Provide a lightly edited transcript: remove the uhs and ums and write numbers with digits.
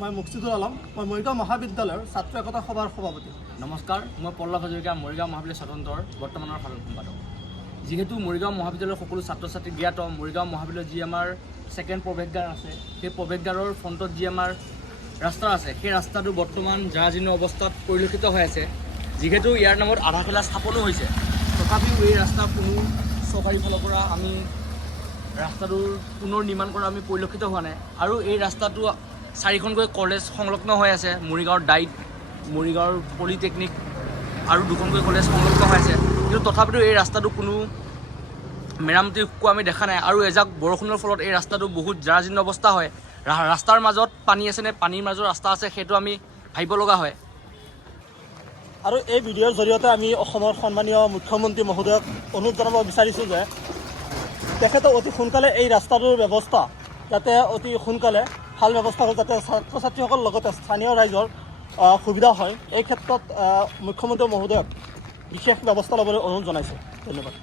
মই মুক্তিদুল আলম, মই মৰিগাঁও মহাবিদ্যালয়ৰ ছাত্ৰ একতা সভাৰ সভাপতি। নমস্কাৰ, মই পল্লৱ হাজৰিকা, মৰিগাঁও মহাবিদ্যালয় স্বতন্ত্ৰৰ বৰ্তমানৰ সাধাৰণ সম্পাদক। যিহেতু মৰিগাঁও মহাবিদ্যালয়ৰ সকলো ছাত্ৰ ছাত্ৰী জ্ঞাত, মৰিগাঁও মহাবিদ্যালয়ত যি আমাৰ ছেকেণ্ড প্ৰৱেশদ্বাৰ আছে, সেই প্ৰৱেশদ্বাৰৰ ফ্ৰণ্টত যি আমাৰ ৰাস্তা আছে, সেই ৰাস্তাটো বৰ্তমান জৰাজীৰ্ণ অৱস্থাত পৰিলক্ষিত হৈ আছে। যিহেতু ইয়াৰ নামত আধাখিলা স্থাপনো হৈছে, তথাপিও এই ৰাস্তা কোনো চৰকাৰী ফালৰ পৰা আমি ৰাস্তাটোৰ পুনৰ নিৰ্মাণ কৰা আমি পৰিলক্ষিত হোৱা নাই। আৰু এই ৰাস্তাটো 4খনকৈ কলেজ সংলগ্ন হৈ আছে, মৰিগাঁৱৰ ডাইট, মৰিগাঁৱৰ পলিটেকনিক আৰু 2খনকৈ কলেজ সংলগ্ন হৈ আছে। কিন্তু তথাপিতো এই ৰাস্তাটো কোনো মেৰামতি হোৱা আমি দেখা নাই। আৰু এজাক বৰষুণৰ ফলত এই ৰাস্তাটো বহুত জৰাজীৰ্ণ অৱস্থা হয়। ৰাস্তাৰ মাজত পানী আছেনে পানীৰ মাজত ৰাস্তা আছে, সেইটো আমি ভাবিব লগা হয়। আৰু এই ভিডিঅ'ৰ জৰিয়তে আমি অসমৰ সন্মানীয় মুখ্যমন্ত্ৰী মহোদয়ক অনুৰোধ জনাব বিচাৰিছোঁ যে তেখেতে অতি সোনকালে এই ৰাস্তাটোৰ ব্যৱস্থা যাতে অতি সোনকালে ভাল ব্যৱস্থা হ'ল, যাতে ছাত্ৰ ছাত্ৰীসকলৰ লগতে স্থানীয় ৰাইজৰ সুবিধা হয়। এই ক্ষেত্ৰত মুখ্যমন্ত্ৰী মহোদয়ক বিশেষ ব্যৱস্থা ল'বলৈ অনুৰোধ জনাইছোঁ। ধন্যবাদ।